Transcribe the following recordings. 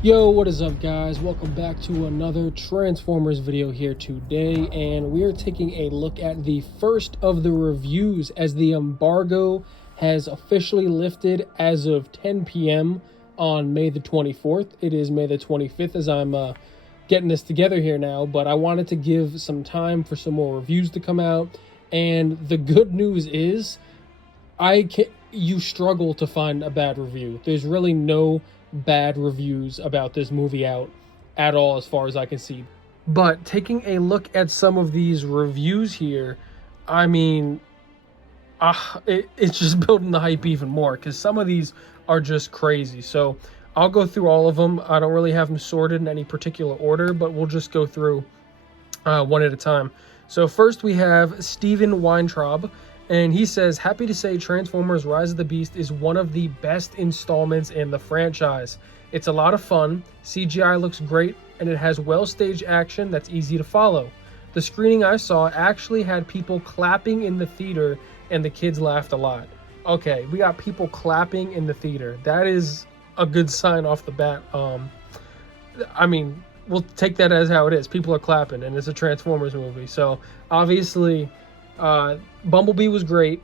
Yo, what is up, guys? Welcome back to another Transformers video here today, and we are taking a look at the first of the reviews as the embargo has officially lifted as of 10 p.m. on May the 24th. It is May the 25th as I'm getting this together here now, but I wanted to give some time for some more reviews to come out, and the good news is you struggle to find a bad review. There's really no bad reviews about this movie out at all as far as I can see. But taking a look at some of these reviews here, I mean, it's just building the hype even more because some of these are just crazy. So I'll go through all of them. I don't really have them sorted in any particular order, but we'll just go through one at a time. So first we have Steven Weintraub, and he says, happy to say Transformers Rise of the Beast is one of the best installments in the franchise. It's a lot of fun, CGI looks great, and it has well-staged action that's easy to follow. The screening I saw actually had people clapping in the theater, and the kids laughed a lot. Okay, we got people clapping in the theater. That is a good sign off the bat. I mean, we'll take that as how it is. People are clapping, and it's a Transformers movie. So, obviously, Bumblebee was great.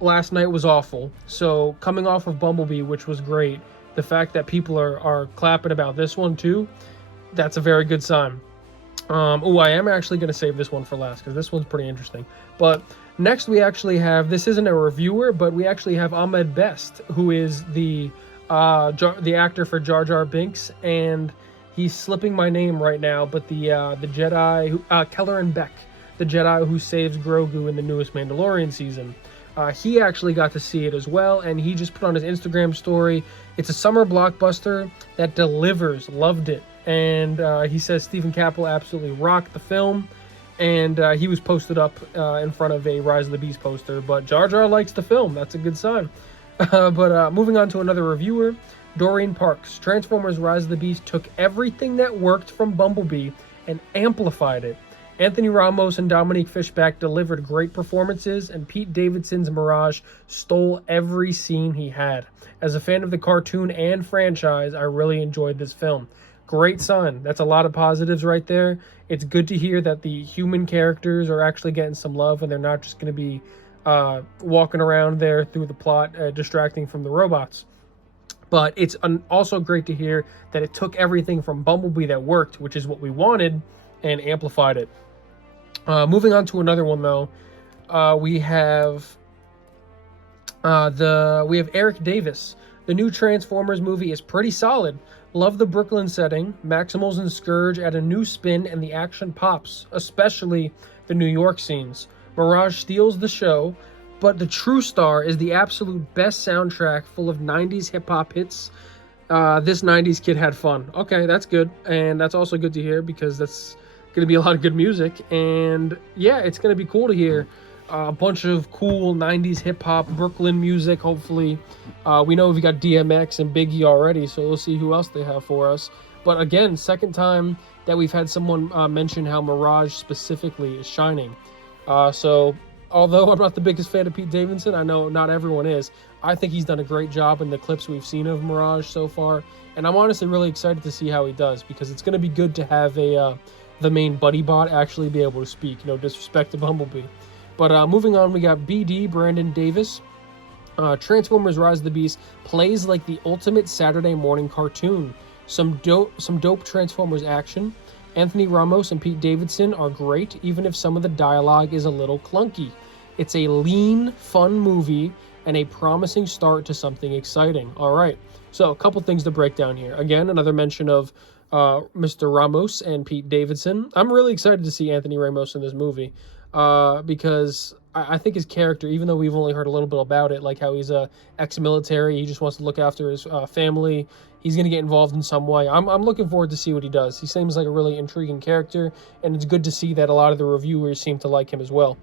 Last night was awful. So, coming off of Bumblebee, which was great, the fact that people are clapping about this one, too, that's a very good sign. I am actually going to save this one for last, because this one's pretty interesting. But next we actually have, this isn't a reviewer, but we actually have Ahmed Best, who is the actor for Jar Binks, and he's slipping my name right now, but the Jedi, Kelleran Beck, the Jedi who saves Grogu in the newest Mandalorian season. He actually got to see it as well, and he just put on his Instagram story, it's a summer blockbuster that delivers, loved it. And he says Stephen Caple absolutely rocked the film, and he was posted up in front of a Rise of the Beast poster, but Jar Jar likes the film, that's a good sign. But moving on to another reviewer, Dorian Parks. Transformers Rise of the Beast took everything that worked from Bumblebee and amplified it. Anthony Ramos and Dominique Fishback delivered great performances, and Pete Davidson's Mirage stole every scene he had. As a fan of the cartoon and franchise, I really enjoyed this film. Great sign. That's a lot of positives right there. It's good to hear that the human characters are actually getting some love, and they're not just going to be walking around there through the plot, distracting from the robots. But it's also great to hear that it took everything from Bumblebee that worked, which is what we wanted, and amplified it. Moving on to another one though, we have Eric Davis. The new Transformers movie is pretty solid. Love the Brooklyn setting. Maximals and Scourge add a new spin, and the action pops, especially the New York scenes. Mirage steals the show, but the true star is the absolute best soundtrack full of 90s hip-hop hits. This 90s kid had fun. Okay, that's good, and that's also good to hear because that's going to be a lot of good music. And yeah, it's going to be cool to hear a bunch of cool 90s hip-hop Brooklyn music, hopefully. We know we got DMX and Biggie already, so we'll see who else they have for us. But again, second time that we've had someone mention how Mirage specifically is shining. So although I'm not the biggest fan of Pete Davidson, I know not everyone is, I think he's done a great job in the clips we've seen of Mirage so far. And I'm honestly really excited to see how he does, because it's going to be good to have the main buddy bot actually be able to speak, no disrespect to Bumblebee. But moving on, we got BD, Brandon Davis. Transformers Rise of the Beast plays like the ultimate Saturday morning cartoon. Some dope Transformers action. Anthony Ramos and Pete Davidson are great, even if some of the dialogue is a little clunky. It's a lean, fun movie and a promising start to something exciting. All right, so a couple things to break down here. Again, another mention of Mr. Ramos and Pete Davidson. I'm really excited to see Anthony Ramos in this movie because I think his character, even though we've only heard a little bit about it, like how he's a ex-military, he just wants to look after his family, he's going to get involved in some way. I'm looking forward to see what he does. He seems like a really intriguing character, and it's good to see that a lot of the reviewers seem to like him as well.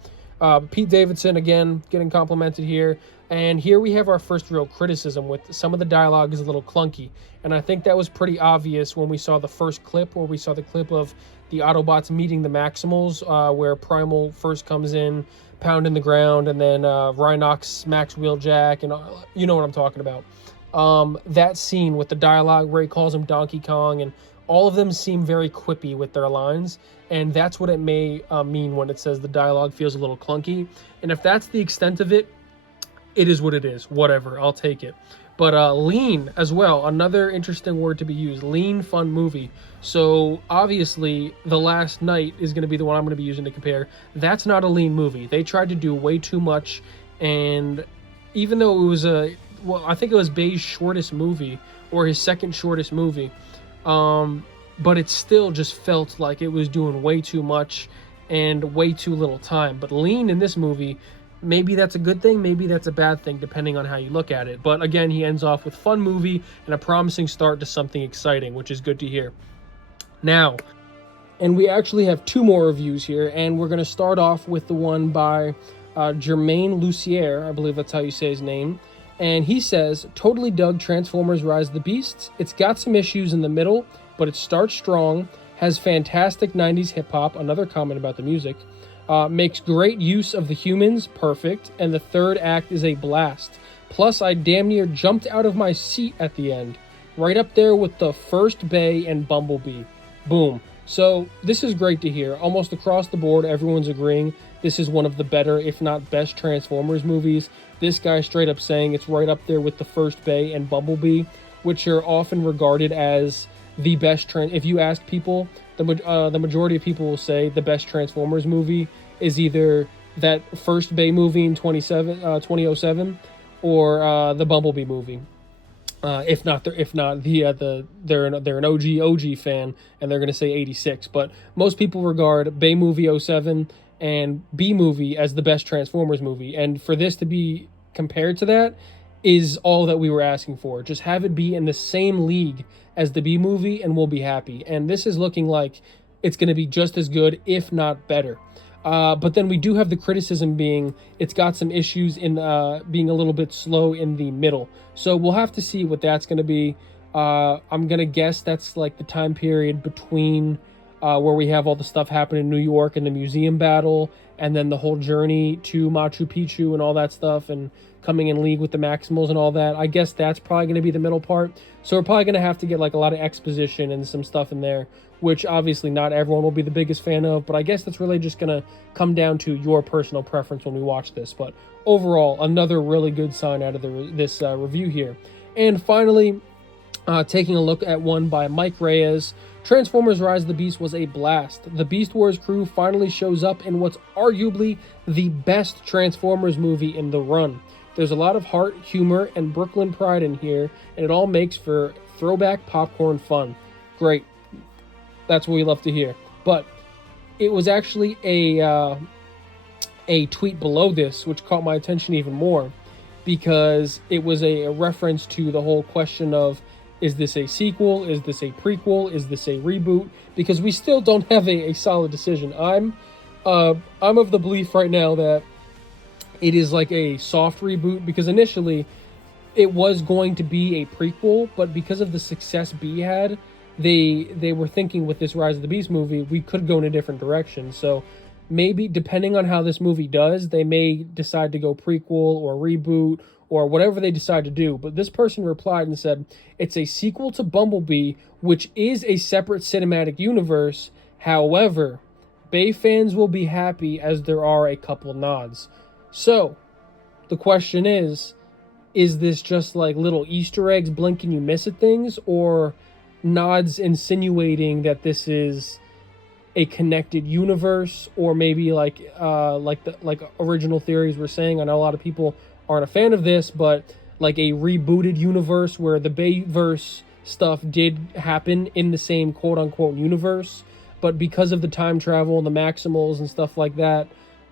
Pete Davidson, again, getting complimented here. And here we have our first real criticism with some of the dialogue is a little clunky. And I think that was pretty obvious when we saw the first clip, where we saw the clip of the Autobots meeting the Maximals, where Primal first comes in, pounding the ground, and then Rhinox smacks Wheeljack, and you know what I'm talking about. That scene with the dialogue where he calls him Donkey Kong, and all of them seem very quippy with their lines, and that's what it may mean when it says the dialogue feels a little clunky. And if that's the extent of it, it is what it is. Whatever, I'll take it. But lean as well, another interesting word to be used. Lean, fun movie. So obviously, The Last Night is going to be the one I'm going to be using to compare. That's not a lean movie. They tried to do way too much, and even though it was I think it was Bay's shortest movie, or his second shortest movie, but it still just felt like it was doing way too much and way too little time. But lean in this movie, maybe that's a good thing, maybe that's a bad thing, depending on how you look at it. But again, he ends off with fun movie and a promising start to something exciting, which is good to hear. Now, and we actually have two more reviews here, and we're going to start off with the one by Jermaine Lucy, I believe that's how you say his name. And he says, totally dug Transformers Rise of the Beasts. It's got some issues in the middle, but it starts strong, has fantastic 90s hip-hop, another comment about the music, makes great use of the humans, perfect, and the third act is a blast. Plus, I damn near jumped out of my seat at the end, right up there with the first Bay and Bumblebee. Boom. So this is great to hear. Almost across the board, everyone's agreeing this is one of the better, if not best, Transformers movies. This guy straight up saying it's right up there with the first Bay and Bumblebee, which are often regarded as the best. If you ask people, the majority of people will say the best Transformers movie is either that first Bay movie in 2007 or the Bumblebee movie. If not they're an OG fan and they're gonna say 86. But most people regard Bay movie 07 and B movie as the best Transformers movie, and for this to be compared to that is all that we were asking for. Just have it be in the same league as the B movie and we'll be happy. And this is looking like it's going to be just as good, if not better. But then we do have the criticism being it's got some issues in being a little bit slow in the middle. So we'll have to see what that's going to be. I'm going to guess that's like the time period between where we have all the stuff happening in New York and the museum battle, and then the whole journey to Machu Picchu and all that stuff, and coming in league with the Maximals and all that. I guess that's probably going to be the middle part. So we're probably going to have to get like a lot of exposition and some stuff in there, which obviously not everyone will be the biggest fan of, but I guess that's really just going to come down to your personal preference when we watch this. But overall, another really good sign out of this review here. And finally, taking a look at one by Mike Reyes, Transformers Rise of the Beast was a blast. The Beast Wars crew finally shows up in what's arguably the best Transformers movie in the run. There's a lot of heart, humor, and Brooklyn pride in here, and it all makes for throwback popcorn fun. Great. That's what we love to hear. But it was actually a tweet below this which caught my attention even more, because it was a reference to the whole question of, is this a sequel? Is this a prequel? Is this a reboot? Because we still don't have a solid decision. I'm of the belief right now that it is like a soft reboot, because initially it was going to be a prequel, but because of the success B had, they were thinking with this Rise of the Beast movie, we could go in a different direction. So maybe depending on how this movie does, they may decide to go prequel or reboot or whatever they decide to do. But this person replied and said, it's a sequel to Bumblebee, which is a separate cinematic universe. However, Bay fans will be happy as there are a couple nods. So, the question is this just like little Easter eggs, blink and you miss it things, or nods insinuating that this is a connected universe, or maybe like original theories were saying? I know a lot of people aren't a fan of this, but like a rebooted universe where the Bayverse stuff did happen in the same quote-unquote universe, but because of the time travel and the Maximals and stuff like that,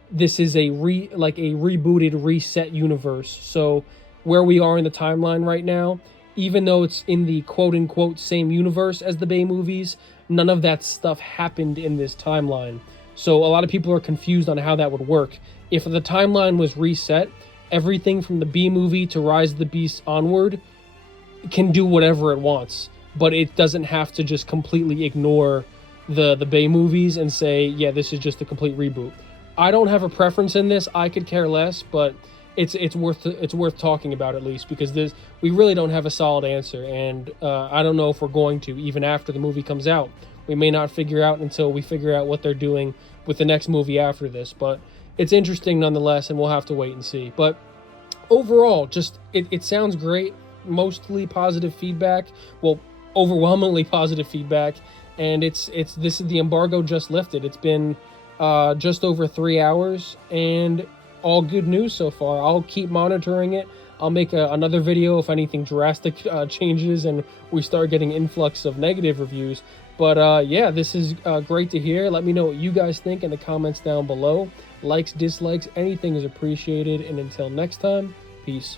this is a rebooted, reset universe. So where we are in the timeline right now, even though it's in the quote-unquote same universe as the Bay movies, none of that stuff happened in this timeline. So a lot of people are confused on how that would work. If the timeline was reset, everything from the B movie to Rise of the Beast onward can do whatever it wants, but it doesn't have to just completely ignore the Bay movies and say, yeah, this is just a complete reboot. I don't have a preference in this. I could care less, but it's worth talking about at least, because we really don't have a solid answer, and I don't know if we're going to even after the movie comes out. We may not figure out until we figure out what they're doing with the next movie after this, but it's interesting nonetheless, and we'll have to wait and see. But overall, just it sounds great. Mostly positive feedback. Well, overwhelmingly positive feedback, and this is the embargo just lifted. It's been just over 3 hours, and all good news so far. I'll keep monitoring it. I'll make another video if anything drastic changes and we start getting influx of negative reviews. But yeah, this is great to hear. Let me know what you guys think in the comments down below. Likes, dislikes, anything is appreciated. And until next time, peace.